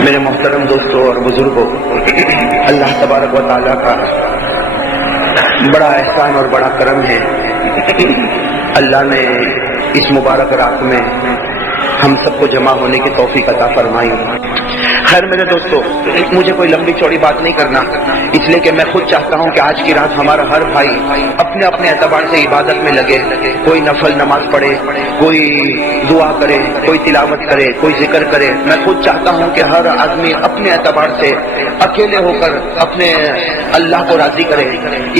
میرے محترم دوستوں اور بزرگوں، اللہ تبارک و تعالیٰ کا بڑا احسان اور بڑا کرم ہے۔ اللہ نے اس مبارک رات میں ہم سب کو جمع ہونے کی توفیق عطا فرمائی۔ خیر میرے دوستو، مجھے کوئی لمبی چوڑی بات نہیں کرنا، اس لیے کہ میں خود چاہتا ہوں کہ آج کی رات ہمارا ہر بھائی اپنے اپنے اعتبار سے عبادت میں لگے، کوئی نفل نماز پڑھے، کوئی دعا کرے، کوئی تلاوت کرے، کوئی ذکر کرے۔ میں خود چاہتا ہوں کہ ہر آدمی اپنے اعتبار سے اکیلے ہو کر اپنے اللہ کو راضی کرے،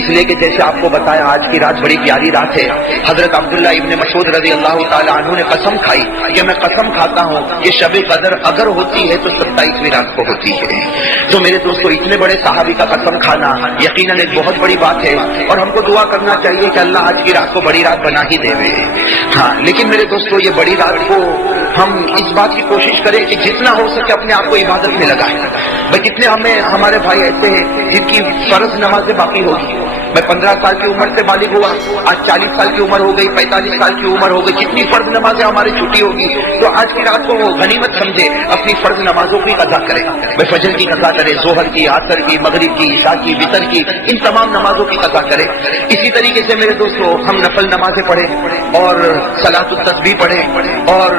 اس لیے کہ جیسے آپ کو بتایا آج کی رات بڑی پیاری رات ہے۔ حضرت عبداللہ ابن مسعود رضی اللہ تعالی عنہ نے قسم کھائی کہ میں قسم کھاتا ہوں کہ شب قدر اگر ہوتی ہے تو 27ویں رات کو ہوتی ہے۔ تو میرے دوستو، اتنے بڑے صحابی کا قسم کھانا یقیناً ایک بہت بڑی بات ہے، اور ہم کو دعا کرنا چاہیے کہ اللہ آج کی رات کو بڑی رات بنا ہی دے۔ ہاں، لیکن میرے دوستو، یہ بڑی رات کو ہم اس بات کی کوشش کریں کہ جتنا ہو سکے اپنے آپ کو عبادت میں لگائیں۔ بھائی کتنے ہمارے بھائی ایسے ہیں جن کی فرض نمازیں باقی ہوگی۔ میں 15 سال کی عمر سے بالغ ہوا، آج 40 سال کی عمر ہو گئی، 45 سال کی عمر ہو گئی، کتنی فرض نمازیں ہماری چھٹی ہوگی۔ تو آج کی رات کو وہ غنیمت سمجھے، اپنی فرض نمازوں کی قضا کرے۔ میں فجر کی قضا کرے، ظہر کی، عصر کی، مغرب کی، عشاء کی، وتر کی، ان تمام نمازوں کی قضا کرے۔ اسی طریقے سے میرے دوستو، ہم نفل نمازیں پڑھیں اور صلاۃ التسبیح پڑھیں اور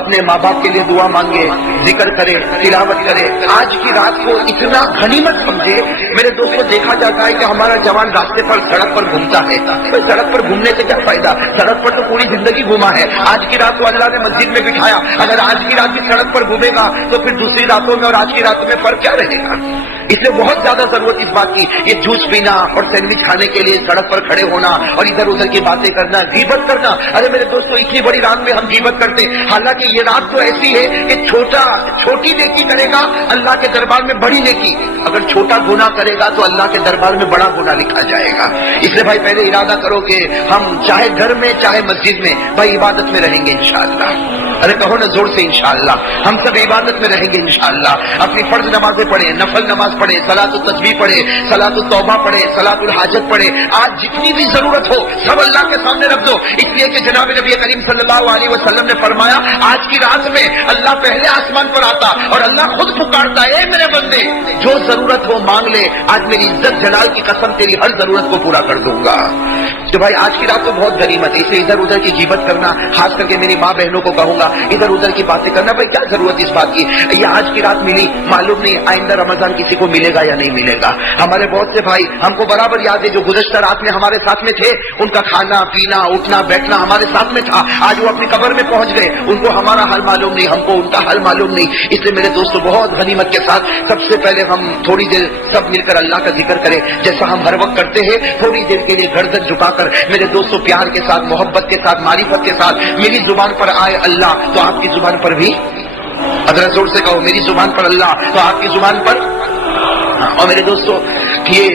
اپنے ماں باپ کے لیے دعا مانگے، ذکر کرے، تلاوت کرے۔ آج کی رات کو اتنا غنیمت سمجھے۔ میرے دوستو، دیکھا جاتا ہے کہ ہمارا جوان راستے پر سڑک پر گھومتا ہے، تو سڑک پر گھومنے سے کیا فائدہ؟ سڑک پر تو پوری زندگی گھوما ہے۔ آج کی رات کو اللہ نے مسجد میں بٹھایا، اگر آج کی رات بھی سڑک پر گھومے گا تو پھر دوسری راتوں میں اور آج کی راتوں میں فرق کیا رہے گا؟ اس لیے بہت زیادہ ضرورت اس بات کی، یہ جوس پینا اور سینڈوچ کھانے کے لیے سڑک پر کھڑے ہونا اور ادھر ادھر کی باتیں کرنا، غیبت کرنا۔ ارے میرے دوستو، اتنی بڑی رات میں ہم غیبت کرتے، حالانکہ یہ رات تو ایسی ہے کہ چھوٹی نیکی کرے گا اللہ کے دربار میں بڑی نیکی، اگر چھوٹا گناہ کرے گا تو اللہ کے دربار میں بڑا گناہ لکھا جائے گا۔ اس لیے بھائی پہلے ارادہ کرو کہ ہم چاہے گھر میں چاہے مسجد میں بھائی عبادت میں رہیں گے انشاءاللہ۔ ارے کہو نا زور سے، انشاءاللہ ہم سب عبادت میں رہیں گے انشاءاللہ۔ اپنی فرض نمازیں پڑھیں، نفل نماز پڑھیں، صلاۃ التسبیح پڑھیں، صلاۃ التوبہ پڑھیں، صلاۃ الحاجت پڑھیں۔ آج جتنی بھی ضرورت ہو سب اللہ کے سامنے رکھ دو، اس لیے کہ جناب نبی کریم صلی اللہ علیہ وسلم نے فرمایا آج کی رات میں اللہ پہلے آسمان پر آتا اور اللہ خود پکارتا ہے، اے میرے بندے جو ضرورت ہو مانگ لے، آج میری عزت جلال کی قسم تیری ہر ضرورت کو پورا کر دوں گا۔ تو بھائی آج کی رات تو بہت غنیمت ہے، اسے ادھر ادھر کی غیبت کرنا، خاص کر کے میری ماں بہنوں کو کہوں گا ادھر ادھر کی باتیں کرنا، بھائی کیا ضرورت اس بات کی؟ یہ آج کی رات ملی، معلوم نہیں آئندہ رمضان کسی کو ملے گا یا نہیں ملے گا۔ ہمارے بہت سے بھائی ہم کو برابر یاد ہے جو گزشتہ رات میں ہمارے ساتھ میں تھے، ان کا کھانا پینا اٹھنا بیٹھنا ہمارے ساتھ میں تھا، آج وہ اپنی قبر میں پہنچ گئے، ان کو ہمارا حال معلوم نہیں، ہم کو ان کا حال معلوم نہیں۔ اس لیے میرے دوستو، بہت غنیمت کے ساتھ سب سے پہلے ہم تھوڑی دیر سب مل کر اللہ کا ذکر کریں، جیسا ہم ہر وقت کرتے ہیں، تھوڑی دیر کے لیے گردن جھکا کر میرے دوستو پیار کے ساتھ، محبت کے ساتھ، معرفت کے ساتھ میری زبان پر آئے اللہ تو آپ کی زبان پر بھی، اگر زور سے کہو میری زبان پر اللہ تو آپ کی زبان پر۔ اور میرے دوستو، یہ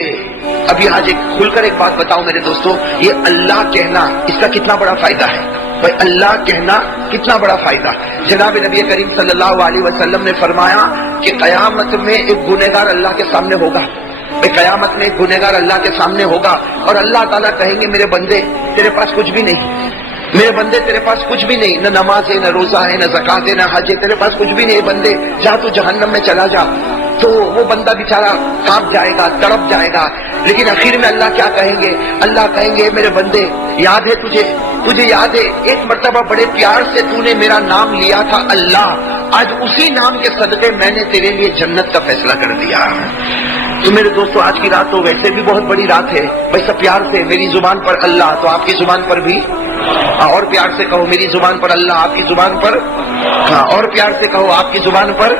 ابھی آج کھل کر ایک بات بتاؤں میرے دوستو، یہ اللہ کہنا اس کا کتنا بڑا فائدہ ہے؟ بھائی اللہ کہنا کتنا بڑا فائدہ۔ جناب نبی کریم صلی اللہ علیہ وسلم نے فرمایا کہ قیامت میں ایک گنہگار اللہ کے سامنے ہوگا، قیامت میں ایک گنہگار اللہ کے سامنے ہوگا اور اللہ تعالیٰ کہیں گے میرے بندے تیرے پاس کچھ بھی نہیں، میرے بندے تیرے پاس کچھ بھی نہیں، نہ نماز ہے، نہ روزہ ہے، نہ زکات ہے، نہ حج ہے، تیرے پاس کچھ بھی نہیں بندے، جا تو جہنم میں چلا جا۔ تو وہ بندہ بیچارہ کانپ جائے گا، تڑپ جائے گا، لیکن آخر میں اللہ کیا کہیں گے؟ اللہ کہیں گے میرے بندے یاد ہے تجھے یاد ہے ایک مرتبہ بڑے پیار سے تو نے میرا نام لیا تھا اللہ، آج اسی نام کے صدقے میں نے تیرے لیے جنت کا فیصلہ کر دیا۔ تو میرے دوستو، آج کی رات تو ویسے بھی بہت بڑی رات ہے، بھائی سب پیار سے میری زبان پر اللہ تو آپ کی زبان پر بھی، اور پیار سے کہو میری زبان پر اللہ آپ کی زبان پر، اور پیار سے کہو آپ کی زبان پر۔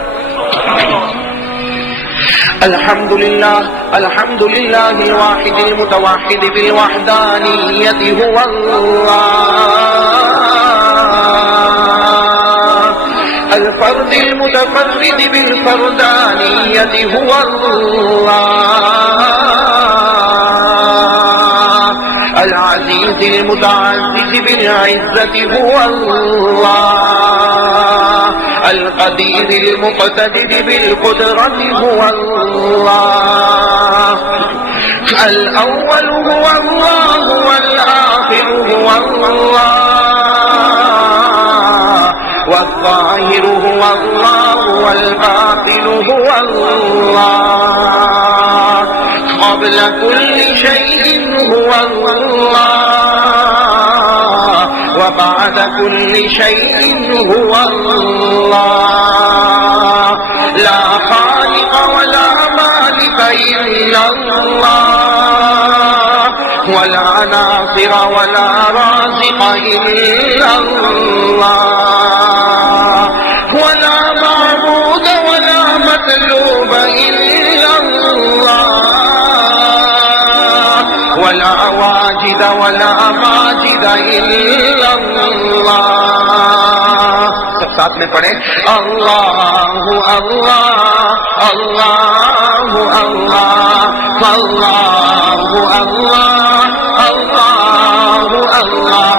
الحمدللہ الحمدللہ الواحد المتوحد بالوحدانیت هو اللہ، الفرد المتفرد بالفردانیت هو اللہ، العزیز المتعزز بالعزت هو اللہ، القدیر المقتدر بالقدرت هو اللہ، الاول هو اللہ والآخر هو اللہ، والظاہر هو اللہ والباطن كل شيء هو الله وبعد كل شيء هو الله لا خالق ولا مالك إلا الله ولا ناصر ولا رازق إلا الله ولا معبود ولا مطلوب إلا الله ولا واجد ولا ماجد إلا الله. سب ساتھ میں پڑھیں اللہ اللہ اللہ اللہ اللہ اللہ اللہ اللہ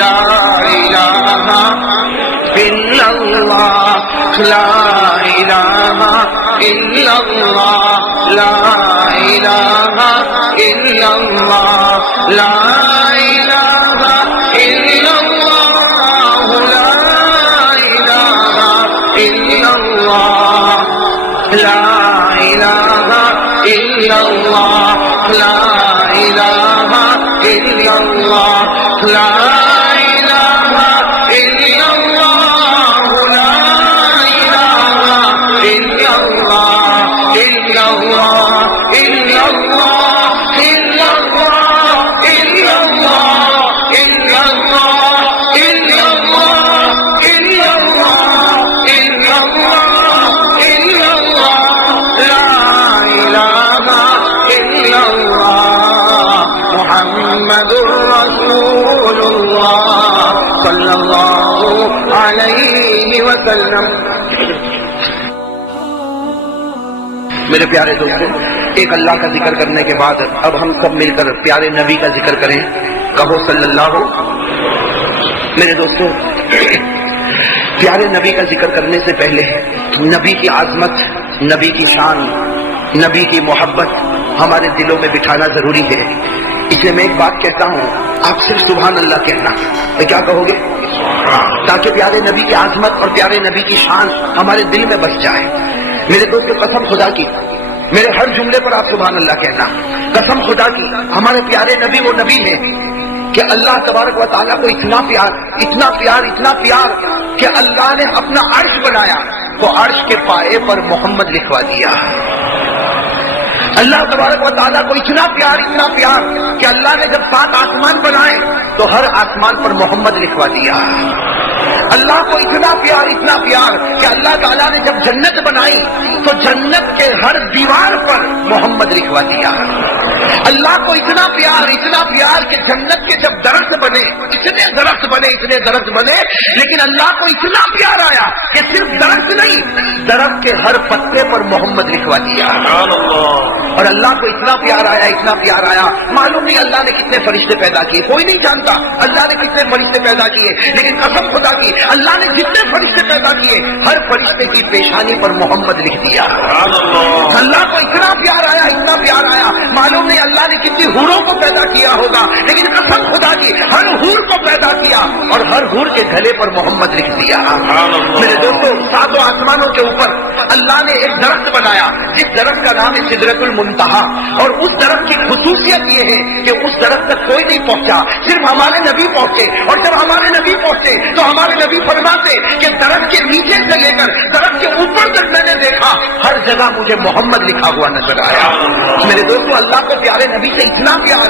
لا إله إلا الله لا إله إلا الله لا إله إلا الله لا إله إلا الله لا إله إلا الله لا إله إلا الله لا میرے پیارے دوستوں، ایک اللہ کا ذکر کرنے کے بعد اب ہم سب مل کر پیارے نبی کا ذکر کریں. کہو صلی اللہ. میرے دوستوں، پیارے نبی کا ذکر کرنے سے پہلے نبی کی عظمت، نبی کی شان، نبی کی محبت ہمارے دلوں میں بٹھانا ضروری ہے. اس لیے میں ایک بات کہتا ہوں، آپ صرف سبحان اللہ کہنا. کیا کہو گے؟ تاکہ پیارے نبی کی عظمت اور پیارے نبی کی شان ہمارے دل میں بس جائے. میرے دوست، قسم خدا کی، میرے ہر جملے پر آپ سبحان اللہ کہنا. قسم خدا کی، ہمارے پیارے نبی وہ نبی ہیں کہ اللہ تبارک و تعالیٰ کو اتنا پیار اتنا پیار اتنا پیار کہ اللہ نے اپنا عرش بنایا تو عرش کے پائے پر محمد لکھوا دیا. اللہ تبارک و تعالیٰ کو اتنا پیار کہ اللہ نے جب 7 آسمان بنائے تو ہر آسمان پر محمد لکھوا دیا. اللہ کو اتنا پیار کہ اللہ تعالیٰ نے جب جنت بنائی تو جنت کے ہر دیوار پر محمد لکھوا دیا. اللہ کو اتنا پیار کہ جنت کے جب درخت بنے، اتنے درخت بنے، لیکن اللہ کو اتنا پیار آیا کہ صرف درخت نہیں، درخت کے ہر پتے پر محمد لکھوا دیا. اور اللہ کو اتنا پیار آیا، معلوم نہیں اللہ نے کتنے فرشتے پیدا کیے، کوئی نہیں جانتا اللہ نے کتنے فرشتے پیدا کیے، لیکن قسم خدا کی اللہ نے جتنے فرشتے پیدا کیے ہر فرشتے کی پیشانی پر محمد لکھ دیا. اللہ کو اتنا پیار آیا، معلوم نہیں اللہ نے کتنی حوروں کو پیدا کیا ہوگا، لیکن قسم خدا کی ہر حور کو پیدا کیا اور ہر حور کے گلے پر محمد لکھ دیا. میرے دوستوں، 7 آسمانوں کے اوپر اللہ نے ایک درخت بنایا جس درخت کا نام ہے سدرۃ المنتہا، اور اس درخت کی خصوصیت یہ ہے کہ اس درخت تک کوئی نہیں پہنچا، صرف ہمارے نبی پہنچے. اور جب ہمارے نبی پہنچے تو ہمارے نبی فرماتے کہ درخت کے نیچے سے لے کر درخت کے اوپر تک میں نے دیکھا، ہر جگہ مجھے محمد لکھا ہوا نظر آیا. میرے دوستوں، اللہ کو پیارے نبی سے اتنا پیار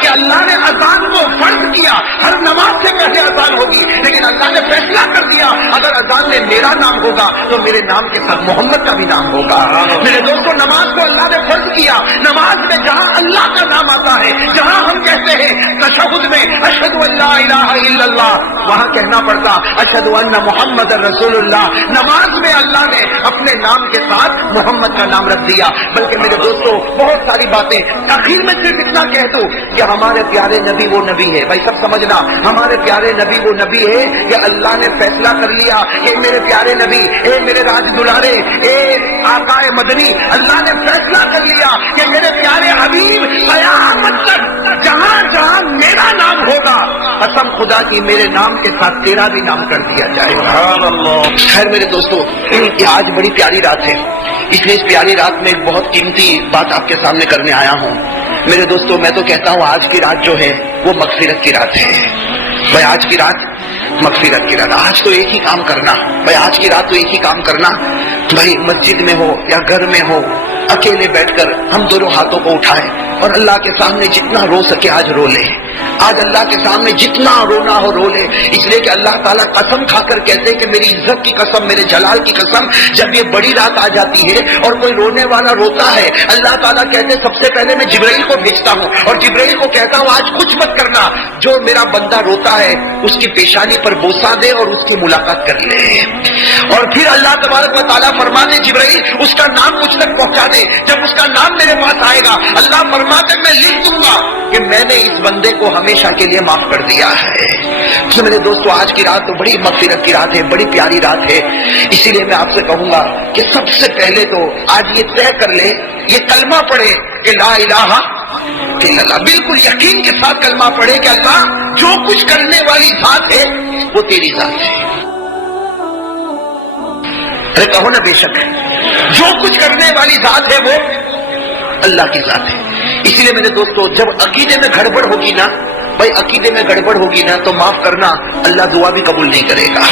کہ اللہ نے اذان کو فرض کیا. ہر نماز سے پہلے اذان ہوگی، لیکن اللہ نے فیصلہ کر دیا اگر اذان میں میرا نام ہوگا تو میرے نام کے ساتھ محمد کا بھی نام ہوگا. میرے دوستوں، نماز کو اللہ نے فرض کیا. نماز میں جہاں اللہ کا نام آتا ہے، جہاں ہم کہتے ہیں تشہد میں اشہد ان لا الہ الا اللہ، وہاں کہنا پڑتا اشہد ان محمد رسول اللہ. نماز میں اللہ نے اپنے نام کے ساتھ محمد قیامت کا نام رکھ دیا. بلکہ میرے دوستوں بہت ساری باتیں آخر میں صرف اتنا کہہ دوں کہ ہمارے پیارے نبی وہ نبی ہے. بھائی سب سمجھنا, ہمارے پیارے نبی وہ نبی ہے کہ اللہ نے فیصلہ کر لیا. اے میرے پیارے نبی, اے میرے راج دلارے, اے آقا مدنی, اللہ نے فیصلہ کر لیا کہ میرے پیارے حبیب قیامت تک جہاں جہاں میرا نام ہوگا, قسم خدا کی میرے نام کے ساتھ تیرا بھی نام کر دیا جائے گا. خیر میرے دوستوں, یہ آج بڑی پیاری رات ہے, اس لیے اس پیاری رات میں ایک بہت قیمتی بات آپ کے سامنے کرنے آیا ہوں. میرے دوستوں میں تو کہتا ہوں آج کی رات جو ہے وہ مغفرت کی رات ہے. بھائی آج کی رات مغفرت کی رات. آج تو ایک ہی کام کرنا, بھائی آج کی رات تو ایک ہی کام کرنا, بھائی مسجد میں ہو یا گھر میں ہو, اکیلے بیٹھ کر ہم دونوں ہاتھوں کو اٹھائیں اور اللہ کے سامنے جتنا رو سکے آج رو لیں. آج اللہ کے سامنے جتنا رونا ہو رو لیں, اس لیے کہ اللہ تعالیٰ قسم کھا کر کہتے ہیں کہ میری عزت کی قسم, میرے جلال کی قسم, جب یہ بڑی رات آ جاتی ہے اور کوئی رونے والا روتا ہے, اللہ تعالیٰ کہتے سب سے پہلے میں جبرائیل کو بھیجتا ہوں اور جبرائیل کو کہتا ہوں آج کچھ مت کرنا, جو میرا بندہ روتا ہے اس کی پیشانی پر بوسہ دے اور اس کی ملاقات کر لے. اور پھر اللہ تبارک و تعالیٰ فرماتے جبرائیل اس کا نام مجھ تک پہنچا دے. جب اس کا نام میرے پاس آئے گا اللہ فرماتے میں لکھ دوں گا کہ میں نے اس بندے کو ہمیشہ کے لیے معاف کر دیا ہے. تو میرے دوستو آج کی رات تو بڑی مغفرت کی رات ہے, بڑی پیاری رات ہے. اسی لیے میں آپ سے کہوں گا کہ سب سے پہلے تو آج یہ طے کر لے, یہ کلمہ پڑھے کہ لا الہ الا اللہ, بالکل یقین کے ساتھ کلمہ پڑھے کہ اللہ جو کچھ کرنے والی ذات ہے وہ تیری ذات ہے. ارے کہو نا, بے شک جو کچھ کرنے والی ذات ہے وہ اللہ کی ذات ہے. اسی لیے میرے دوستو جب عقیدے میں گڑبڑ ہوگی نا, بھائی عقیدے میں گڑبڑ ہوگی نا تو معاف کرنا, اللہ دعا بھی قبول نہیں کرے گا,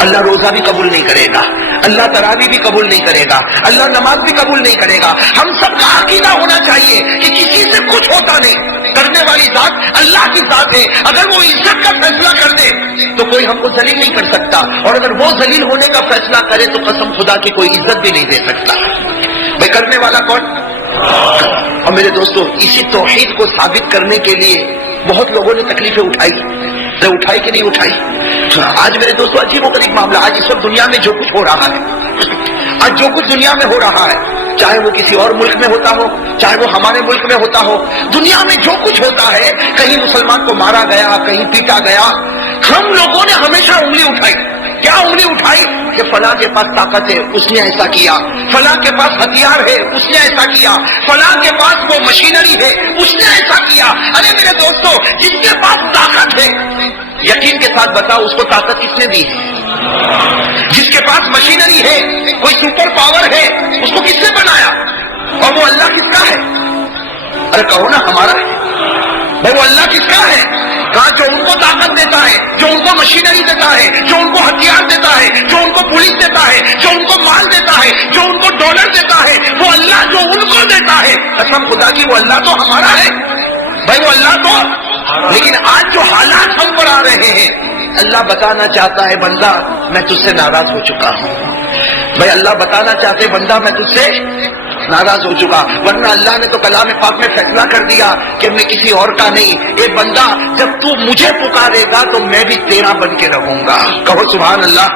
اللہ روزہ بھی قبول نہیں کرے گا, اللہ تراویح بھی قبول نہیں کرے گا, اللہ نماز بھی قبول نہیں کرے گا. ہم سب کا عقیدہ ہونا چاہیے کہ کسی سے کچھ ہوتا نہیں, کرنے والی ذات اللہ کی ذات ہے. اگر وہ عزت کا فیصلہ کر دے تو کوئی ہم کو ذلیل نہیں کر سکتا, اور اگر وہ ذلیل ہونے کا فیصلہ کرے تو قسم خدا کی کوئی عزت بھی نہیں دے سکتا. بھائی کرنے والا کون؟ اور میرے دوستو اسی توحید کو ثابت کرنے کے لیے بہت لوگوں نے تکلیفیں اٹھائی کہ نہیں اٹھائی. آج میرے دوستو عجیب و غریب معاملہ, آج اس وقت دنیا میں جو کچھ ہو رہا ہے, آج جو کچھ دنیا میں ہو رہا ہے, چاہے وہ کسی اور ملک میں ہوتا ہو, چاہے وہ ہمارے ملک میں ہوتا ہو, دنیا میں جو کچھ ہوتا ہے, کہیں مسلمان کو مارا گیا, کہیں پیٹا گیا, ہم لوگوں نے ہمیشہ انگلی اٹھائی. کیا انگلی اٹھائی کہ فلاں کے پاس طاقت ہے اس نے ایسا کیا, فلاں کے پاس ہتھیار ہے اس نے ایسا کیا, فلاں کے پاس وہ مشینری ہے اس نے ایسا کیا. ارے میرے دوستو جس کے پاس طاقت ہے یقین کے ساتھ بتاؤ اس کو طاقت کس نے دی ہے؟ جس کے پاس مشینری ہے, کوئی سپر پاور ہے, اس کو کس نے بنایا؟ اور وہ اللہ کس کا ہے؟ ارے کہو نا ہمارا ہے. بھائی وہ اللہ کس کا ہے؟ کہاں جو ان کو طاقت دیتا ہے, جو ان کو مشینری دیتا ہے, جو ان کو ہتھیار دیتا ہے, جو ان کو پولیس دیتا ہے, جو ان کو مال دیتا ہے, جو ان کو ڈالر دیتا ہے, وہ اللہ جو ان کو دیتا ہے. قسم خدا کی وہ اللہ تو ہمارا ہے بھائی, وہ اللہ تو. لیکن آج جو حالات ہم پر آ رہے ہیں, اللہ بتانا چاہتا ہے بندہ میں تجھ سے ناراض ہو چکا ہوں. بھائی اللہ بتانا چاہتے بندہ میں تجھ سے ناراض ہو چکا, ورنہ اللہ نے تو کلام پاک میں فیصلہ کر دیا کہ میں کسی اور کا نہیں. اے بندہ جب تو مجھے پکارے گا تو میں بھی تیرا بن کے رہوں گا. کہو سبحان اللہ.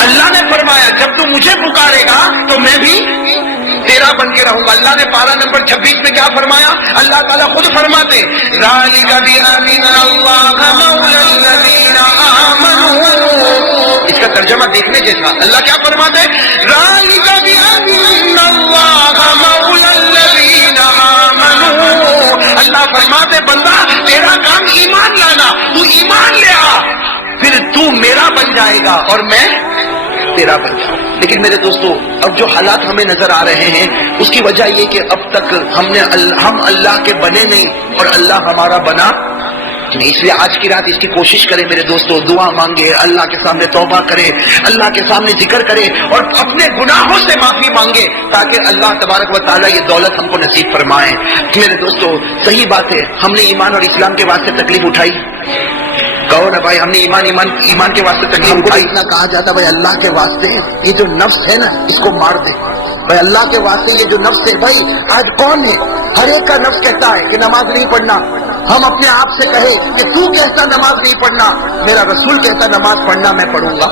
اللہ نے فرمایا جب تو مجھے پکارے گا تو میں بھی تیرا بن کے رہوں گا. اللہ نے پارہ نمبر 26 میں کیا فرمایا؟ اللہ تعالیٰ خود فرماتے ذَلِكَ بِأَنَّ اللَّهَ مَوْلَى الَّذِينَ آمَنُوا. اس کا ترجمہ دیکھنے جیسا. اللہ کیا فرماتے ذَلِكَ بِأَنَّ اللَّهَ مَوْلَى الَّذِينَ آمَنُوا. اللہ فرماتے بندہ تیرا کام ایمان لانا, تو ایمان لے آ, پھر تو میرا بن جائے گا اور میں تیرا بن جاؤں. لیکن میرے دوستو اب جو حالات ہمیں نظر آ رہے ہیں اس کی وجہ یہ کہ اب تک ہم اللہ کے بنے نہیں اور اللہ ہمارا بنا نہیں. اس لیے آج کی رات اس کی کوشش کرے میرے دوستو, دعا مانگے, اللہ کے سامنے توبہ کرے, اللہ کے سامنے ذکر کرے اور اپنے گناہوں سے معافی مانگے تاکہ اللہ تبارک و تعالیٰ یہ دولت ہم کو نصیب فرمائے. میرے دوستو صحیح بات ہے, ہم نے ایمان اور اسلام کے واسطے تکلیف اٹھائی. کہو نا بھائی ہم نے ایمان کے واسطے تکلیف اٹھائی. اتنا کہا جاتا بھائی اللہ کے واسطے یہ جو نفس ہے نا اس کو مار دے. بھائی اللہ کے واسطے یہ جو نفس ہے, بھائی آج کون ہے, ہر ایک کا نفس کہتا ہے کہ نماز نہیں پڑھنا. ہم اپنے آپ سے کہے کہ تو کہتا نماز نہیں پڑھنا, میرا رسول کہتا نماز پڑھنا میں پڑھوں گا.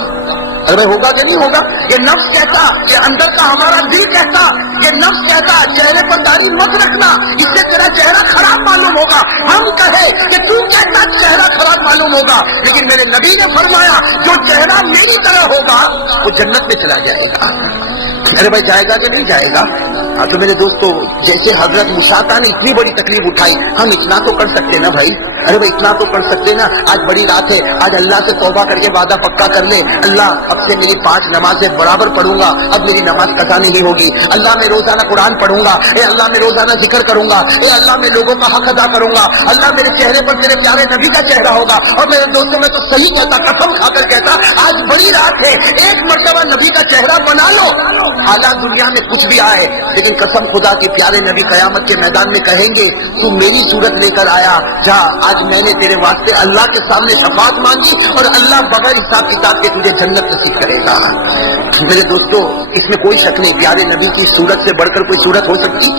ارے بھائی ہوگا کہ نہیں ہوگا؟ یہ نفس کہتا، یہ اندر کا ہمارا دل کہتا، یہ نفس کہتا چہرے پر داڑھی مت رکھنا، اس سے تیرا چہرہ خراب معلوم ہوگا. ہم کہے کہ تو کہتا چہرہ خراب معلوم ہوگا، لیکن میرے نبی نے فرمایا جو چہرہ میری طرح ہوگا وہ جنت میں چلا جائے گا. ارے بھائی جائے گا کہ نہیں جائے گا؟ ہاں تو میرے دوستو، جیسے حضرت موسیٰ نے اتنی بڑی تکلیف اٹھائی، ہم اتنا تو کر سکتے نا بھائی. ارے بھائی اتنا تو کر سکتے نا. آج بڑی رات ہے، آج اللہ سے توبہ کر کے وعدہ پکا کر لے، اللہ اب سے میری 5 نمازیں برابر پڑھوں گا، اب میری نماز قضا نہیں ہوگی. اللہ میں روزانہ قرآن پڑھوں گا، اے اللہ میں روزانہ ذکر کروں گا، اے اللہ میں لوگوں کا حق ادا کروں گا، اللہ میرے چہرے پر تیرے پیارے نبی کا چہرہ ہوگا. اور میرے دوستوں میں تو صحیح کہتا، قسم کھا کر کہتا، آج بڑی رات ہے، ایک مرتبہ نبی کا چہرہ بنا لو. حالانکہ دنیا میں کچھ بھی آئے، لیکن قسم خدا کے پیارے نبی قیامت کے میدان میں کہیں گے تو میری صورت لے کر آیا، جا آج میں نے تیرے واسطے اللہ کے سامنے شفاعت مانگی اور اللہ بغیر حساب کتاب کے تجھے جنت نصیب کرے گا. میرے دوستو اس میں کوئی شک نہیں، پیارے نبی کی صورت سے بڑھ کر کوئی صورت ہو سکتی؟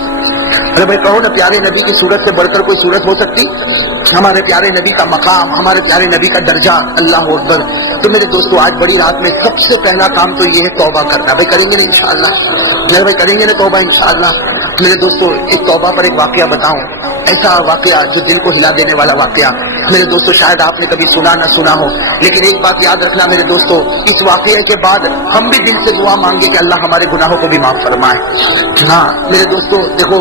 ارے بھائی کہو نا، پیارے نبی کی صورت سے بڑھ کر کوئی صورت ہو سکتی؟ ہمارے پیارے نبی کا مقام، ہمارے پیارے نبی کا درجہ، اللہ اکبر. تو میرے دوستو آج بڑی رات میں سب سے پہلا کام تو یہ ہے توبہ کرنا. بھائی کریں گے نا انشاءاللہ؟ میرے بھائی کریں گے نا توبہ انشاءاللہ؟ میرے دوستو اس توبہ پر ایک واقعہ بتاؤں، ایسا واقعہ جو دل کو ہلا دینے والا واقعہ. میرے دوستو شاید آپ نے کبھی سنا نہ سنا ہو، لیکن ایک بات یاد رکھنا میرے دوستو، اس واقعے کے بعد ہم بھی دل سے دعا مانگے کہ اللہ ہمارے گناہوں کو بھی معاف فرمائے. ہاں میرے دوستو دیکھو،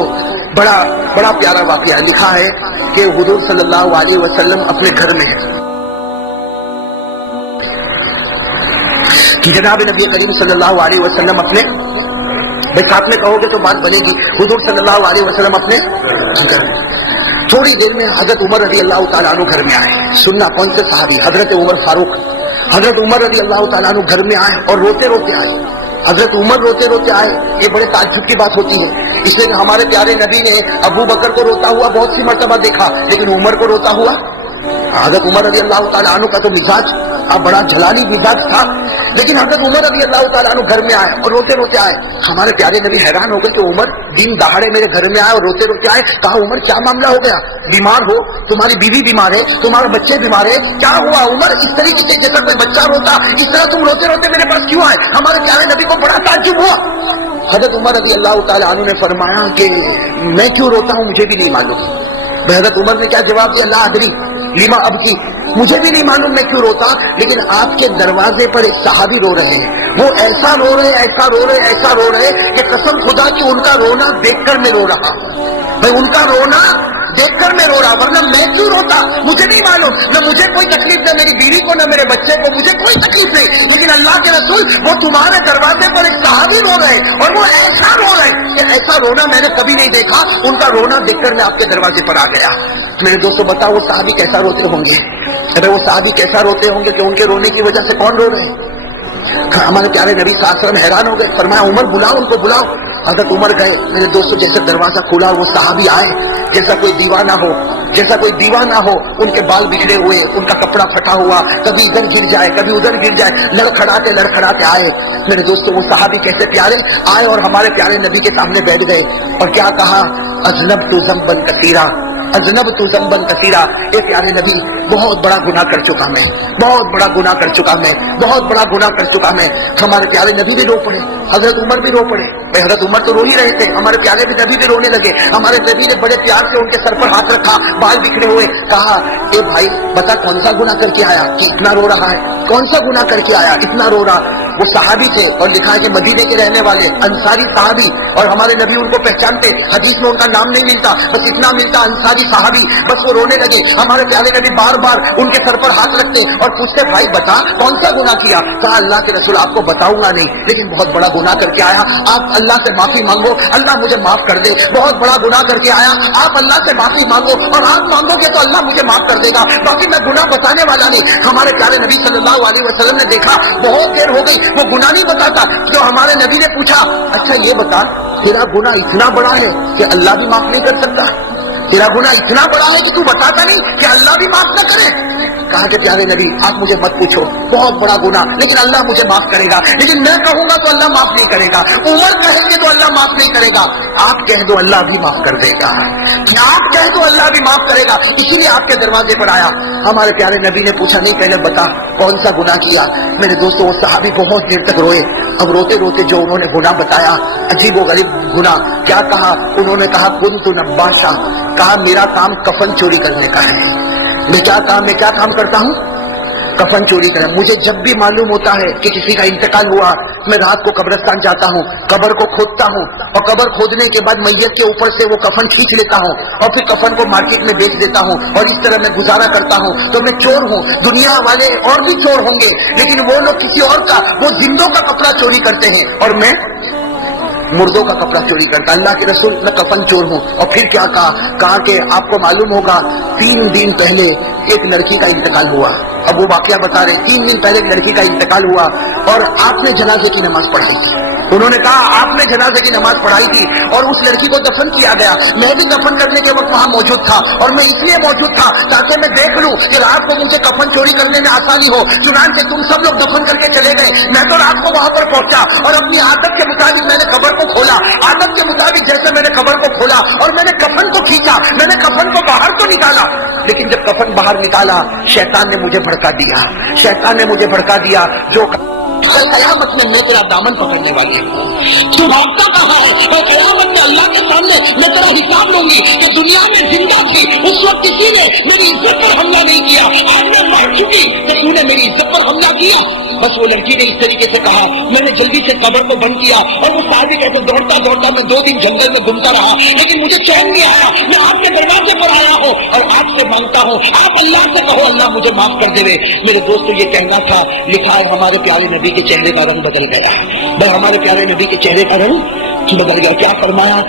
بڑا پیارا واقعہ لکھا ہے کہ حضور صلی اللہ علیہ وسلم اپنے گھر میں ہیں کہ جناب نبی کریم صلی اللہ علیہ وسلم اپنے، بھائی ساتھ میں کہو گے تو بات بنے گی، حضور صلی اللہ علیہ وسلم اپنے گھر میں. تھوڑی دیر میں حضرت عمر رضی اللہ تعالیٰ عنہ گھر میں آئے. سننا کون سے صحابی؟ حضرت عمر فاروق. حضرت عمر رضی اللہ تعالیٰ عنہ گھر میں آئے اور روتے روتے آئے. حضرت عمر روتے روتے آئے، یہ بڑے تعجب کی بات ہوتی ہے، اس لیے ہمارے پیارے نبی نے ابو بکر کو روتا ہوا بہت سی مرتبہ دیکھا، لیکن عمر کو روتا ہوا. حضرت عمر رضی اللہ تعالیٰ عنہ کا تو مزاج بڑا جلالی مزاج تھا، لیکن حضرت عمر رضی اللہ تعالیٰ عنہ گھر میں آئے اور روتے روتے آئے. ہمارے پیارے نبی حیران ہو گئے کہ عمر دن دہاڑے میرے گھر میں آئے اور روتے روتے آئے. کہا عمر کیا معاملہ ہو گیا؟ بیمار ہو؟ تمہاری بیوی بیمار ہے؟ تمہارے بچے بیمار ہے؟ کیا ہوا عمر؟ اس طریقے سے جیسا کوئی بچہ روتا اس طرح تم روتے روتے میرے پاس کیوں آئے؟ ہمارے پیارے نبی کو بڑا تعجب ہوا. حضرت عمر رضی اللہ تعالیٰ عنہ نے فرمایا کہ میں کیوں روتا ہوں مجھے بھی نہیں معلوم. حضرت عمر نے کیا جواب دیا؟ لا ادری لما ابکی، مجھے بھی نہیں معلوم میں کیوں روتا، لیکن آپ کے دروازے پر ایک صحابی رو رہے ہیں، وہ ایسا رو رہے ایسا رو رہے ایسا رو رہے کہ قسم خدا کی ان کا رونا دیکھ کر میں رو رہا. بھائی ان کا رونا دیکھ کر میں رو رہا، ورنہ میں کیوں روتا مجھے نہیں معلوم. نہ مجھے کوئی تکلیف، نہ میری بیوی کو، نہ میرے بچے کو، مجھے کوئی تکلیف نہیں، لیکن اللہ کے رسول وہ تمہارے دروازے پر ایک صحابی رو رہے اور وہ ایسا رو رہے کہ ایسا رونا میں نے کبھی نہیں دیکھا. ان کا رونا دیکھ کر میں آپ کے دروازے پر آ گیا. میرے دوستوں بتاؤ وہ صحابی کیسا روتے ہوں گے؟ ارے وہ صحابی کیسا روتے ہوں گے کہ ان کے رونے کی وجہ سے کون رو رہے ہیں؟ ہمارے پیارے نبی صلی اللہ علیہ وسلم حیران ہو گئے. فرمایا عمر بلاؤ ان کو بلاؤ. حضرت عمر گئے. میرے دوستوں جیسے دروازہ کھلا وہ صحابی آئے جیسا کوئی دیوانہ ہو، جیسا کوئی دیوانہ ہو. ان کے بال بکھرے ہوئے، ان کا کپڑا پھٹا ہوا، کبھی ادھر گر جائے کبھی ادھر گر جائے، لڑکھڑاتے آئے. میرے دوستوں وہ صحابی کیسے پیارے آئے اور ہمارے پیارے نبی کے سامنے بیٹھ گئے اور کیا کہا؟ اذنبت ذنبا کثیرا، اذنبت ذنبا کثیرا. اے پیارے نبی بہت بڑا گناہ کر چکا میں، بہت بڑا گناہ کر چکا میں، بہت بڑا گناہ کر چکا میں. ہمارے پیارے نبی بھی رو پڑے، حضرت عمر بھی رو پڑے. حضرت عمر تو رو ہی رہے تھے، ہمارے پیارے نبی بھی رونے لگے. ہمارے نبی نے بڑے پیار سے ان کے سر پر ہاتھ رکھا، بال بکھرے ہوئے. کہا اے بھائی بتا کون سا گناہ کر کے آیا کہ اتنا رو رہا ہے؟ کون سا گناہ کر کے آیا اتنا رو رہا؟ وہ صحابی تھے اور لکھا ہے کہ مدینے کے رہنے والے انصاری صحابی، اور ہمارے نبی ان کو پہچانتے. حدیث میں ان کا نام نہیں ملتا، بس اتنا ملتا انصاری صحابی. بس وہ رونے لگے. ہمارے پیارے نبی بار بار ان کے سر پر ہاتھ رکھتے اور پوچھتے بھائی بتا کون سا گناہ کیا؟ کہا اللہ کے رسول آپ کو بتاؤں گا نہیں، لیکن بہت بڑا گناہ کر کے آیا. آپ اللہ سے معافی مانگو، اللہ مجھے معاف کر دے. بہت بڑا گناہ کر کے آیا، آپ اللہ سے معافی مانگو اور آپ مانگو گے تو اللہ مجھے معاف کر دے گا. باقی میں گناہ بتانے والا نہیں. ہمارے پیارے نبی صلی اللہ علیہ وسلم نے دیکھا بہت دیر ہو گئی وہ گناہ نہیں بتاتا. جو ہمارے نبی نے پوچھا اچھا یہ بتا تیرا گناہ اتنا بڑا ہے کہ اللہ بھی معاف نہیں کر سکتا؟ تیرا گناہ اتنا بڑا ہے کہ تو بتاتا نہیں کہ اللہ بھی معاف نہ کرے. کہا کہ پیارے نبی آپ مجھے مت پوچھو، بہت بڑا گناہ، لیکن اللہ مجھے معاف کرے گا. لیکن میں کہوں گا تو اللہ معاف نہیں کرے گا، عمر کہیں گے تو اللہ معاف نہیں کرے گا. آپ کہہ دو اللہ بھی معاف کر دے گا، آپ کہہ دو اللہ بھی معاف کرے گا. اسی لیے آپ کے دروازے پر آیا. ہمارے پیارے نبی نے پوچھا نہیں پہلے بتا کون سا گناہ کیا. میرے دوستوں وہ صحابی بہت دیر تک روئے. اب روتے روتے جو انہوں نے گناہ بتایا، عجیب و غریب گناہ کیا کہا انہوں نے. کہا کنت نباشا، کہا میرا کام کفن چوری کرنے کا ہے. میں کیا کام کرتا ہوں؟ کفن چوری کرنا. مجھے جب بھی معلوم ہوتا ہے کہ کسی کا انتقال ہوا، میں رات کو قبرستان جاتا ہوں، قبر کو کھودتا ہوں، اور قبر کھودنے کے بعد میت کے اوپر سے وہ کفن کھینچ لیتا ہوں اور پھر کفن کو مارکیٹ میں بیچ دیتا ہوں، اور اس طرح میں گزارا کرتا ہوں. تو میں چور ہوں. دنیا والے اور بھی چور ہوں گے، لیکن وہ لوگ کسی اور کا، وہ زندوں کا کپڑا چوری کرتے ہیں اور میں مردوں کا کپڑا چوری کرتا. اللہ کے رسول میں کفن چور ہوں. اور پھر کیا کہا کہ آپ کو معلوم ہوگا 3 دن پہلے ایک لڑکی کا انتقال ہوا. اب وہ واقعہ بتا رہے 3 دن پہلے ایک لڑکی کا انتقال ہوا اور آپ نے جنازے کی نماز پڑھائی تھی. انہوں نے کہا آپ نے جنازے کی نماز پڑھائی تھی اور اس لڑکی کو دفن کیا گیا. میں بھی دفن کرنے کے وقت وہاں موجود تھا، اور میں اس لیے موجود تھا تاکہ میں دیکھ لوں کہ رات کو مجھے کفن چوری کرنے میں آسانی ہو. چنانچہ تم سب لوگ دفن کر کے چلے گئے، میں تو رات کو وہاں پر پہنچا اور اپنی عادت کے مطابق میں نے قبر کو کھولا. عادت کے مطابق جیسے میں نے قبر کو کھولا اور میں نے کفن کو کھینچا، میں نے کفن کو باہر تو نکالا، لیکن جب کفن باہر نکالا شیطان نے مجھے بھڑکا دیا جو قیامت میں میں تیرا دامن پکڑنے والی ہوں. تو بھاگتا کہاں ہے؟ اور قیامت میں اللہ کے سامنے میں تیرا حساب لوں گی کہ دنیا میں زندہ تھی اس وقت کسی نے میری عزت پر حملہ نہیں کیا، آج میں مر چکی تو تو نے میری عزت پر حملہ کیا. بس وہ لڑکی نے اس طریقے سے کہا. میں نے جلدی سے قبر کو بند کیا اور وہ صحابی کہتے دوڑتا میں 2 دن جنگل میں گھومتا رہا، لیکن مجھے چین نہیں آیا. میں آپ کے دروازے پر آیا ہوں اور آپ سے مانگتا ہوں، آپ اللہ سے کہو اللہ مجھے معاف کر دے. میرے دوستو یہ کہنا تھا. لکھا ہے ہمارے پیارے نبی کے چہرے کا رنگ بدل گیا. بھائی ہمارے پیارے نبی کے چہرے کا رنگ بدل گیا. کیا فرمایا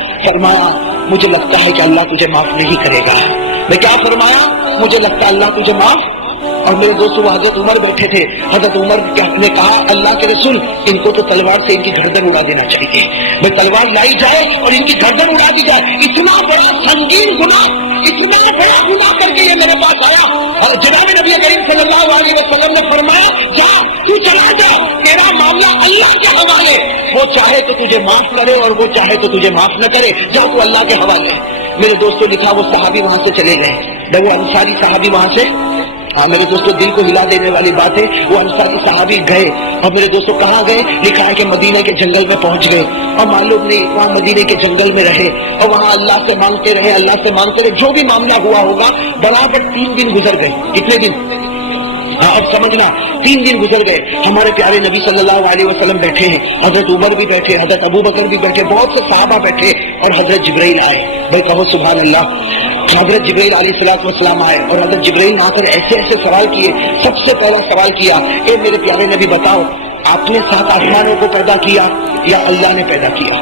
مجھے لگتا ہے کہ اللہ تجھے معاف نہیں کرے گا. میں کیا فرمایا؟ مجھے لگتا ہے اللہ تجھے معاف. اور میرے دوستوں وہ حضرت عمر بیٹھے تھے. حضرت عمر نے کہا اللہ کے رسول ان کو تو تلوار سے ان کی گردن اڑا دینا چاہیے. میں تلوار لائی جائے اور ان کی گردن اڑا دی جائے. اتنا بڑا سنگین گناہ، اتنا بڑا گناہ کر کے یہ میرے پاس آیا. اور جناب نبی کریم صلی اللہ علیہ وسلم نے فرمایا جا تو چلا جا، تیرا معاملہ اللہ کے حوالے. وہ چاہے تو تجھے معاف کرے اور وہ چاہے تو تجھے معاف نہ کرے، جا تو اللہ کے حوالے. میرے دوستوں لکھا وہ صحابی وہاں سے چلے گئے. وہ انصاری صحابی وہاں سے، میرے دوستوں دل کو ہلا دینے والی بات ہے، وہ انصاری صحابی گئے. اور میرے دوستوں کہاں گئے؟ لکھا ہے کہ مدینہ کے جنگل میں پہنچ گئے اور معلوم نہیں وہاں مدینہ کے جنگل میں رہے اور وہاں اللہ سے مانگتے رہے. جو بھی معاملہ ہوا ہوگا برابر 3 دن گزر گئے. کتنے دن؟ اب سمجھنا 3 دن گزر گئے. ہمارے پیارے نبی صلی اللہ علیہ وسلم بیٹھے ہیں، حضرت عمر بھی بیٹھے، حضرت ابو بکر بھی بیٹھے، بہت سے صحابہ بیٹھے اور حضرت جبرائیل آئے. بھائی کہو سبحان اللہ. حضرت جبرائیل علیہ السلام آئے اور حضرت جبرائیل آ کر ایسے سوال کیے. سب سے پہلا سوال کیا، اے میرے پیارے نبی بتاؤ آپ نے 7 آسمانوں کو پیدا کیا یا اللہ نے پیدا کیا؟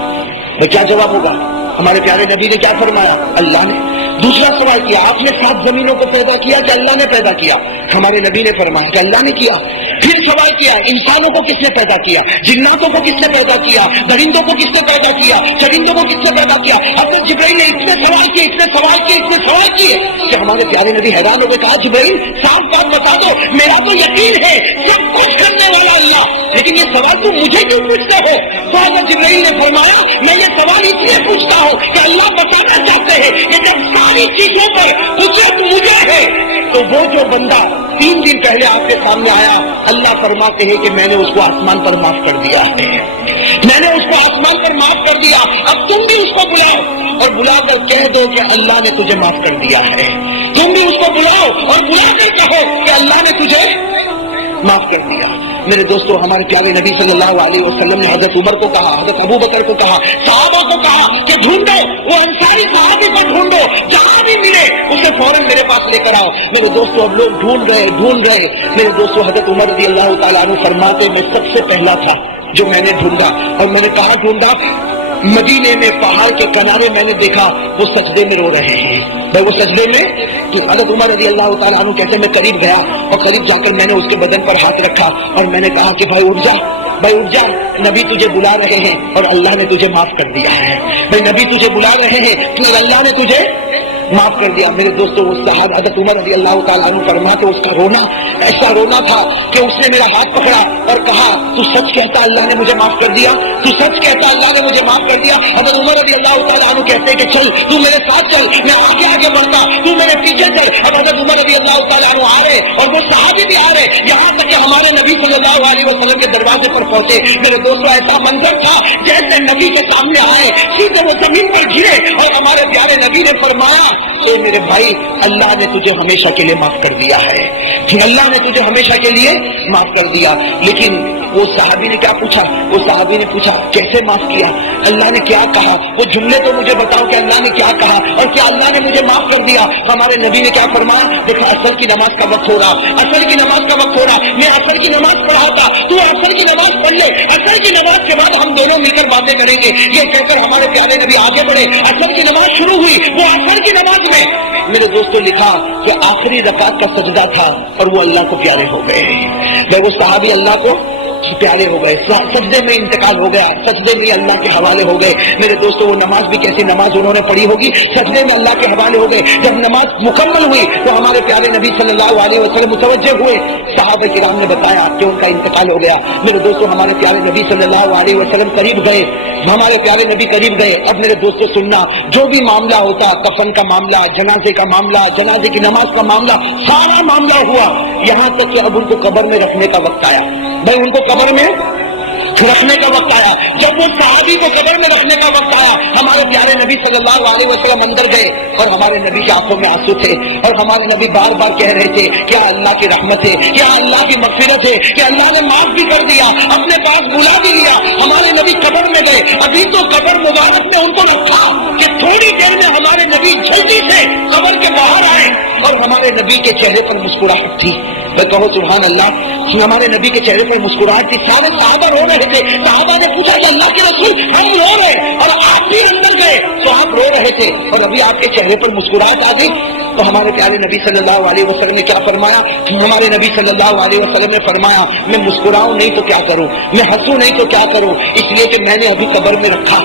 بھائی کیا جواب ہوگا؟ ہمارے پیارے نبی نے کیا فرمایا؟ اللہ نے. دوسرا سوال کیا، آپ نے 7 زمینوں کو پیدا کیا کہ اللہ نے پیدا کیا؟ ہمارے نبی نے فرمایا کہ اللہ نے کیا. پھر سوال کیا انسانوں کو کس نے پیدا کیا، جناتوں کو کس نے پیدا کیا، درندوں کو کس نے پیدا کیا، چرندوں کو کس نے پیدا کیا؟ حضرت جبرائیل نے اتنے سوال کیے کہ ہمارے پیارے نبی حیران ہو گئے. کہا جبرائیل صاف بات بتا دو، میرا تو یقین ہے سب کچھ کرنے والا اللہ، لیکن یہ سوال تم مجھے کیوں پوچھتے ہو؟ تو حضرت جبرائیل نے فرمایا میں یہ سوال اس لیے پوچھتا ہوں کہ اللہ بتانا چاہتے ہیں کہ جب ساری چیزوں پر قدرت مجھے ہے تو وہ جو بندہ 3 دن پہلے آپ کے سامنے آیا، اللہ فرماتے ہیں کہ میں نے اس کو آسمان پر معاف کر دیا ہے. میں نے اس کو آسمان پر معاف کر دیا. اب تم بھی اس کو بلاؤ اور بلا کر کہہ دو کہ اللہ نے تجھے معاف کر دیا ہے. تم بھی اس کو بلاؤ اور بلا کر کہو کہ اللہ نے تجھے معاف کر دیا. میرے دوستو ہمارے پیارے نبی صلی اللہ علیہ وسلم نے حضرت عمر کو کہا، حضرت ابو بکر کو کہا، صحابہ کو کہا کہ ڈھونڈو وہ انصاری صحابی کو، ڈھونڈو جہاں بھی ملے اسے فوراً میرے پاس لے کر آؤ. میرے دوستو اب لوگ ڈھونڈ رہے. میرے دوستو حضرت عمر رضی اللہ تعالیٰ عنہ فرماتے میں سب سے پہلا تھا جو میں نے ڈھونڈا. اور میں نے کہا ڈھونڈا؟ مدینے میں پہاڑ کے کنارے میں نے دیکھا وہ سجدے میں رو رہے ہیں. بھائی وہ سجدے میں، تو حضرت عمر رضی اللہ تعالیٰ عنہ کہتے میں قریب گیا اور قریب جا کر میں نے اس کے بدن پر ہاتھ رکھا اور میں نے کہا کہ بھائی اٹھ جا، نبی تجھے بلا رہے ہیں اور اللہ نے تجھے معاف کر دیا ہے. بھائی نبی تجھے بلا رہے ہیں کہ اللہ نے تجھے معاف کر دیا. میرے دوستوں وہ صاحب حضرت عمر رضی اللہ تعالیٰ عنہ فرماتے اس کا رونا ایسا رونا تھا کہ اس نے میرا ہاتھ پکڑا اور کہا تو سچ کہتا اللہ نے مجھے معاف کر دیا, تو سچ کہتا اللہ نے مجھے معاف کر دیا. حضرت عمر رضی اللہ تعالیٰ عنہ کہتے کہ چل تو میرے ساتھ چل, میں آگے آگے بڑھتا تو میرے پیچھے چل. اب حضرت عمر رضی اللہ تعالیٰ عنہ آ رہے اور وہ صحابی بھی آ رہے, یہاں تک کہ ہمارے نبی صلی اللہ علیہ وسلم کے دروازے پر پہنچے. میرے دوستوں ایسا منظر تھا جیسے نبی کے سامنے آئے سیدھے وہ زمین پر گرے اور ہمارے پیارے نبی نے فرمایا اے میرے بھائی اللہ نے تجھے ہمیشہ کے لیے معاف کر دیا ہے, اللہ نے تجھے ہمیشہ کے لیے معاف کر دیا. لیکن وہ صحابی نے کیا پوچھا, وہ صحابی نے پوچھا کیسے معاف کیا, اللہ نے کیا کہا, وہ جملے تو مجھے بتاؤ کہ اللہ نے کیا کہا اور کیا اللہ نے مجھے معاف کر دیا. ہمارے نبی نے کیا فرمایا, دیکھو اصل کی نماز کا وقت ہو رہا, اصل کی نماز کا وقت ہو رہا, میں اصل کی نماز پڑھاتا تو اصل کی نماز پڑھ لے, اصل کی نماز کے بعد ہم دونوں مل کر باتیں کریں گے. یہ کہہ کر ہمارے پیارے نبی آگے بڑھے, اصل کی نماز شروع ہوئی. وہ اصل کی نماز میں میرے دوستوں لکھا کہ آخری رکعت کا سجدہ تھا اور وہ اللہ کو پیارے ہو گئے. وہ صحابی اللہ کو پیارے ہو گئے, سجدے میں انتقال ہو گیا, سجدے میں اللہ کے حوالے ہو گئے. میرے دوستوں وہ نماز بھی کیسی نماز انہوں نے پڑھی ہوگی, سجدے میں اللہ کے حوالے ہو گئے. جب نماز مکمل ہوئی تو ہمارے پیارے نبی صلی اللہ علیہ وسلم متوجہ ہوئے, صحابہ کرام نے بتایا کہ ان کا انتقال ہو گیا. میرے دوستوں ہمارے پیارے نبی صلی اللہ علیہ وسلم قریب گئے, ہمارے پیارے نبی قریب گئے. اب میرے دوستوں سننا, جو بھی معاملہ ہوتا, کفن کا معاملہ, جنازے کا معاملہ, جنازے کی نماز کا معاملہ, سارا معاملہ ہوا یہاں تک کہ اب ان کو قبر میں رکھنے کا وقت آیا. بھائی ان کو قبر میں رکھنے کا وقت آیا. جب وہ صحابی کو قبر میں رکھنے کا وقت آیا, ہمارے پیارے نبی صلی اللہ علیہ وسلم اندر گئے اور ہمارے نبی کی آنکھوں میں آنسو تھے اور ہمارے نبی بار بار کہہ رہے تھے کیا اللہ کی رحمت ہے, کیا اللہ کی مغفرت ہے, کہ اللہ نے معاف بھی کر دیا, اپنے پاس بلا بھی لیا. ہمارے نبی قبر میں گئے, ابھی تو قبر مبارک میں ان کو رکھا کہ تھوڑی دیر میں ہمارے نبی جلدی سے قبر کے باہر آئے اور ہمارے نبی کے چہرے پر مسکراہٹ تھی. میں کہو سبحان اللہ, ہمارے نبی کے چہرے پر مسکراہٹ تھی. سارے صحابہ رو رہے تھے. صحابہ نے پوچھا کہ اللہ کے رسول ہم رو رہے اور آپ بھی اندر گئے تو آپ رو رہے تھے اور ابھی آپ کے چہرے پر مسکراہٹ آ گئی. تو ہمارے پیارے نبی صلی اللہ علیہ وسلم نے کیا فرمایا, ہمارے نبی صلی اللہ علیہ وسلم نے فرمایا میں مسکراؤں نہیں تو کیا کروں, میں ہنسوں نہیں تو کیا کروں, اس لیے کہ میں نے ابھی قبر میں رکھا,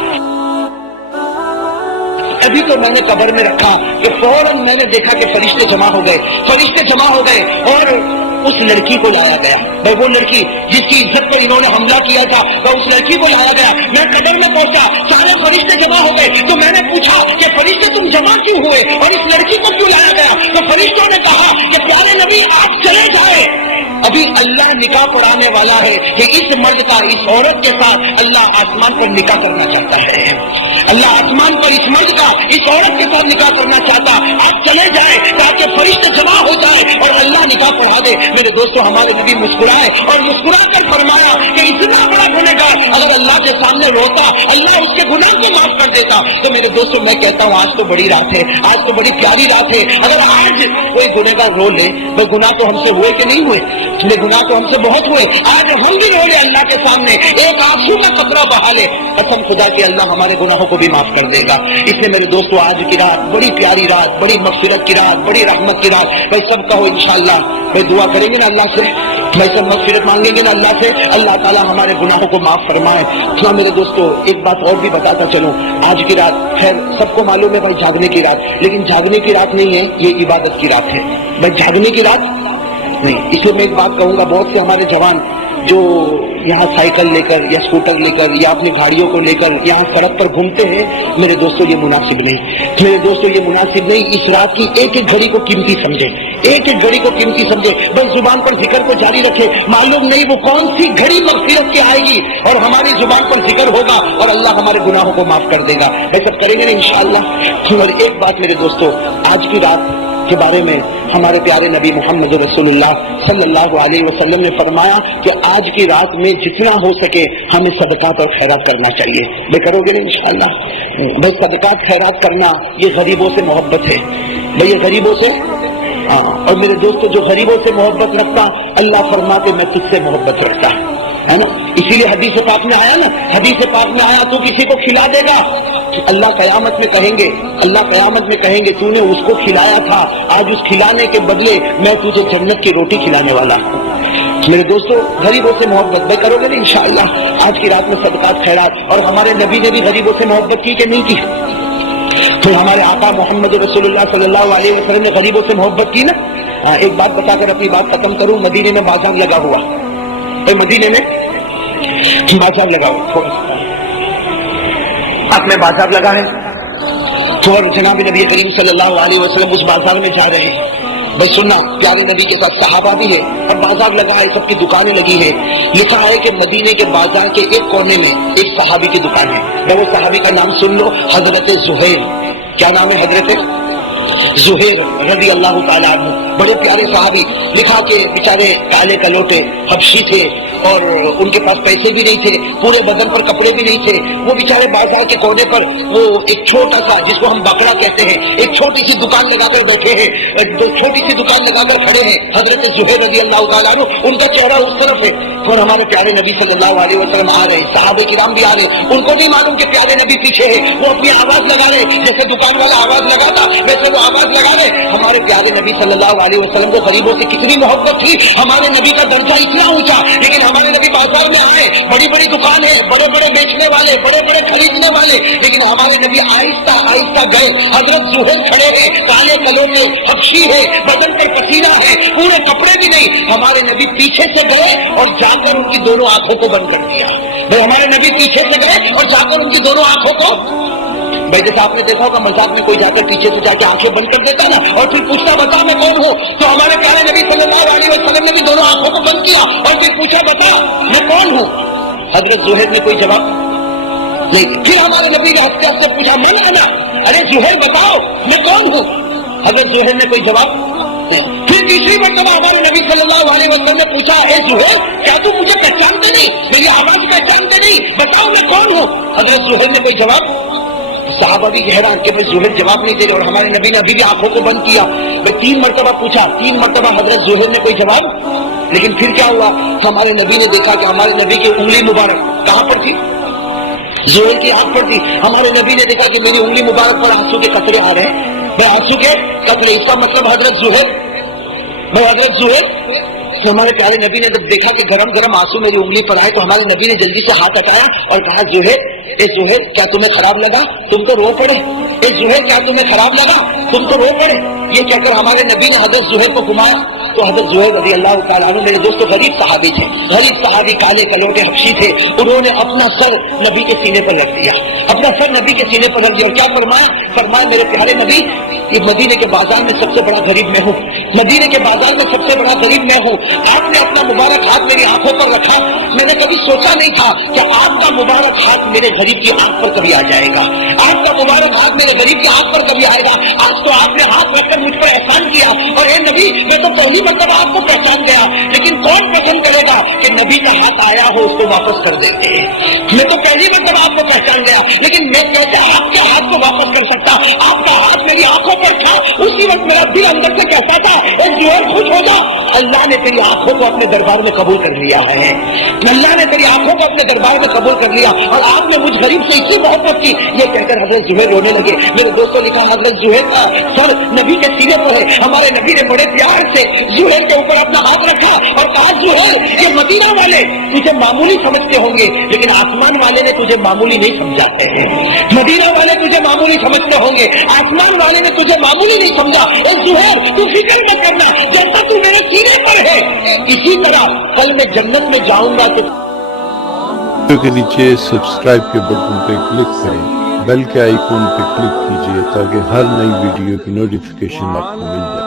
ابھی تو میں نے قبر میں رکھا کہ فوراً میں نے دیکھا کہ فرشتے جمع ہو گئے, فرشتے جمع ہو گئے اور اس لڑکی کو لایا گیا. بھائی وہ لڑکی جس کی عزت پر انہوں نے حملہ کیا تھا, اس لڑکی کو لایا گیا. میں قبر میں پہنچا, سارے فرشتے جمع ہو گئے تو میں نے پوچھا کہ فرشتے تم جمع کیوں ہوئے اور اس لڑکی کو کیوں لایا گیا؟ تو فرشتوں نے کہا کہ پیارے نبی آپ چلے جائیں, ابھی اللہ نکاح پڑھانے والا ہے کہ اس مرد کا اس عورت کے ساتھ اللہ آسمان پر نکاح کرنا چاہتا ہے. اللہ آسمان پر اس مرد کا اس عورت کے ساتھ نکاح کرنا چاہتا. آپ چلے جائیں تاکہ فرشتے جمع ہو جائے اور اللہ نکاح پڑھا دے. میرے دوستوں ہمارے نبی مسکرائے اور مسکرا کر فرمایا کہ اتنا بڑا گنہگار اگر اللہ کے سامنے روتا اللہ اس کے گناہ کو معاف کر دیتا. تو میرے دوستوں میں کہتا ہوں آج تو بڑی رات ہے, آج تو بڑی پیاری رات ہے. اگر آج کوئی گنہگار رو لے, وہ گناہ تو ہم سے ہوئے کہ نہیں ہوئے, یہ گناہ تو ہم سے بہت ہوئے, آج ہم بھی رو لے اللہ کے سامنے, ایک آنسو کا قطرہ بہا لے, قسم خدا کی اللہ ہمارے گناہوں کو بھی معاف کر دے گا. اس لیے میرے دوستوں آج کی رات بڑی پیاری رات, بڑی مغفرت کی رات, بڑی رحمت کی رات. بھائی سب کہو انشاءاللہ, بھائی دعا کریں گے نا اللہ سے, بھائی سب مغفرت مانگیں گے نا اللہ سے, اللہ تعالیٰ ہمارے گناہوں کو معاف فرمائے. ہاں میرے دوستوں ایک بات اور بھی بتاتا چلوں, آج کی رات خیر سب کو معلوم ہے بھائی جاگنے کی رات, لیکن جاگنے کی رات نہیں ہے, یہ عبادت کی رات ہے. بھائی جاگنے کی رات نہیں. اس لیے میں ایک بات کہوں گا, بہت سے ہمارے جوان جو یہاں سائیکل لے کر یا اسکوٹر لے کر یا اپنی گاڑیوں کو لے کر یہاں سڑک پر گھومتے ہیں, میرے دوستوں یہ مناسب نہیں, میرے دوستوں یہ مناسب نہیں. اس رات کی ایک ایک گھڑی کو قیمتی سمجھے, ایک ایک گھڑی کو قیمتی سمجھے. بس زبان پر ذکر کو جاری رکھے, معلوم نہیں وہ کون سی گھڑی مغفرت کی آئے گی اور ہماری زبان پر ذکر ہوگا اور اللہ ہمارے گناہوں کو معاف کر دے گا. یہ سب کریں گے نا انشاءاللہ. اور ایک بات میرے دوستوں, آج کی رات کے بارے میں ہمارے پیارے نبی محمد رسول اللہ صلی اللہ علیہ وسلم نے فرمایا کہ آج کی رات میں جتنا ہو سکے ہمیں صدقات اور خیرات کرنا چاہیے. بھائی کرو گے نا انشاءاللہ. بھائی صدقات خیرات کرنا یہ غریبوں سے محبت ہے. بھائی یہ غریبوں سے, اور میرے دوستوں جو غریبوں سے محبت رکھتا اللہ فرماتے میں تجھ سے محبت رکھتا ہے نا. اسی لیے حدیث پاک میں آیا نا, حدیث پاک میں آیا تو کسی کو کھلا دے گا, اللہ قیامت میں کہیں گے, اللہ قیامت میں کہیں گے تو نے اس کو کھلایا تھا, آج اس کھلانے کے بدلے میں تجھے جنت کی روٹی کھلانے والا ہوں. میرے دوستوں غریبوں سے محبت بھائی کرو گے نا انشاءاللہ. آج کی رات میں صدقات خیرات, اور ہمارے نبی نے بھی غریبوں سے محبت کی کہ نہیں کی, تو ہمارے آقا محمد رسول اللہ صلی اللہ علیہ وسلم نے غریبوں سے محبت کی نا. ایک بات بتا کر اپنی بات ختم کروں. مدینے میں بازار لگا ہوا, مدینے میں بازار لگا ہوا, تھوڑا سا آپ میں بازار لگا ہے, اور جناب نبی کریم صلی اللہ علیہ وسلم اس بازار میں جا رہے ہیں. بس سننا, پیارے نبی کے ساتھ صحابہ بھی ہے اور بازار لگا ہے, سب کی دکانیں لگی ہے. لکھا ہے کہ مدینے کے بازار کے ایک کونے میں ایک صحابی کی دکان ہے. وہ صحابی کا نام سن لو, حضرت زہیر. کیا نام ہے؟ حضرت زہیر رضی اللہ تعالیٰ عنہ. بڑے پیارے صحابی. لکھا کہ بیچارے کالے کلوٹے حبشی تھے اور ان کے پاس پیسے بھی نہیں تھے, پورے بدن پر کپڑے بھی نہیں تھے. وہ بیچارے بازار کے کونے پر وہ ایک چھوٹا سا, جس کو ہم بکڑا کہتے ہیں, ایک چھوٹی سی دکان لگا کر بیٹھے ہیں, چھوٹی سی دکان لگا کر کھڑے ہیں. حضرت زہیر رضی اللہ تعالیٰ عنہ, ان کا چہرہ اس طرف ہے اور ہمارے پیارے نبی صلی اللہ علیہ وسلم آ رہے ہیں. صحابہ کرام بھی آ رہے ہیں, ان کو بھی معلوم کہ پیارے نبی پیچھے ہے. وہ اپنی آواز لگا رہے, جیسے دکان والا آواز لگاتا ویسے وہ آواز لگا رہے. ہمارے پیارے نبی صلی اللہ علیہ وسلم کو غریبوں سے کتنی محبت تھی. ہمارے نبی کا درجہ اتنا اونچا, لیکن ہمارے نبی بازار میں آئے, بڑی بڑی دکان ہے, بڑے بڑے بیچنے والے, بڑے بڑے خریدنے والے, لیکن ہمارے نبی آہستہ آہستہ گئے. حضرت زہیر کھڑے ہیں, کالے کلوٹے حبشی ہے, بدن پہ پسینہ ہے, پورے کپڑے بھی نہیں. ہمارے نبی پیچھے سے گئے اور جا کر ان کی دونوں آنکھوں کو بند کر دیا. ہمارے نبی پیچھے سے گئے اور جا کر ان کی دونوں آنکھوں کو, بھائی جیسے آپ نے دیکھا ہوگا مذاق میں کوئی جا کر پیچھے سے جا کے آنکھیں بند کر دیتا نا اور پھر پوچھتا بتا میں کون ہوں, تو ہمارے پیارے نبی صلی اللہ علیہ وسلم نے بھی دونوں آنکھوں کو بند کیا اور پھر پوچھا بتا میں کون ہوں. حضرت زہیر نے کوئی جواب نہیں. پھر ہمارے نبی نے ہنستے ہنستے پوچھا من انا, ارے زہیر بتاؤ میں کون ہوں. حضرت زہیر نے کوئی جواب نہیں. پھر تیسری مرتبہ ہمارے نبی صلی اللہ علیہ وسلم نے پوچھا اے زہیر کیا تم مجھے پہچانتے نہیں, میری آواز پہچانتے نہیں, بتاؤ میں کون ہوں. حضرت زہیر نے کوئی جواب. صحابہ بھی حیران کہ بھائی زہیر جواب نہیں دے رہے, اور ہمارے نبی نے ابھی بھی آنکھوں کو بند کیا. میں 3 مرتبہ پوچھا, 3 مرتبہ حضرت زہیر نے کوئی جواب. لیکن پھر کیا ہوا, ہمارے نبی نے دیکھا کہ ہمارے نبی کی انگلی مبارک کہاں پر تھی, زہیر کی آنکھ پر تھی. ہمارے نبی نے دیکھا کہ میری انگلی مبارک پر آنسو کے قطرے آ رہے ہیں. میں آنسو کے قطرے, اس کا مطلب حضرت زہیر, میں حضرت زہیر. ہمارے پیارے نبی نے جب دیکھا کہ گرم گرم آنسو میری انگلی پر آئے تو ہمارے نبی نے جلدی سے ہاتھ ہٹایا اور کہا زہیر, اے زہیر کیا تمہیں خراب لگا, تم تو رو پڑے. اے زہیر کیا تمہیں خراب لگا, تم تو رو پڑے. یہ کہہ کر ہمارے نبی نے حضرت زہیر کو گھمایا تو حضرت زہیر رضی اللہ تعالیٰ عنہ, میرے دوستو غریب صحابی تھے, غریب صحابی, کالے کلوٹے حبشی تھے. انہوں نے اپنا سر نبی کے سینے پر رکھ دیا, اپنا سر نبی کے سینے پر رکھ دیا اور کیا فرمایا, فرمایا میرے پیارے نبی یہ مدینے کے بازار میں سب سے بڑا غریب میں ہوں, مدینے کے بازار میں سب سے بڑا غریب میں ہوں. آپ نے اپنا مبارک ہاتھ میری آنکھوں پر رکھا, میں نے کبھی سوچا نہیں تھا کہ آپ کا مبارک ہاتھ میرے غریب کی آنکھ پر کبھی آ جائے گا, آپ کا مبارک ہاتھ میرے غریب کی آنکھ پر کبھی آئے گا. آج تو آپ نے ہاتھ رکھ کر مجھ پر احسان کیا, اور اے نبی میں تو پہلی مرتبہ آپ کو پہچان گیا, لیکن کون پسند کرے گا کہ نبی کا ہاتھ آیا ہو اس کو واپس کر دیں گے. میں تو پہلی مرتبہ آپ کو پہچان گیا, لیکن میں کیسے آپ کے ہاتھ کو واپس کر سکتا. آپ کا ہاتھ میری آنکھوں پر تھا, اسی وقت میرا دل اندر سے کہتا تھا اے زہیر خوش ہو جا, اللہ نے تیری آنکھوں کو اپنے دربار میں قبول کر لیا ہے, اللہ نے تیری آنکھوں کو اپنے دربار میں قبول کر لیا, اور آپ نے مجھ غریب سے اتنی محبت کی. یہ کہہ کر حضرت زہیر رونے لگے. میرے دوستوں لکھا حضرت زہیر کا سر نبی کے سینے پر ہے. ہمارے نبی نے بڑے پیار سے زہیر کے اوپر اپنا ہاتھ رکھا اور کہا زہیر یہ مدینہ والے تجھے معمولی سمجھتے ہوں گے, لیکن آسمان والے نے تجھے معمولی نہیں سمجھاتے ہیں. مدینہ والے تجھے معمولی سمجھتے ہوں گے, آسمان والے نے تجھے معمولی نہیں سمجھا. اے زہیر تو فکر مت کرنا, جیسا تو میرے سینے پر ہے اسی طرح کل میں جنت میں جاؤں گا. ویڈیو کے نیچے سبسکرائب کے بٹن پہ کلک کریں, بیل کے آئیکن پہ کلک کیجیے تاکہ ہر نئی ویڈیو کی نوٹیفیکیشن آپ کو مل جائے.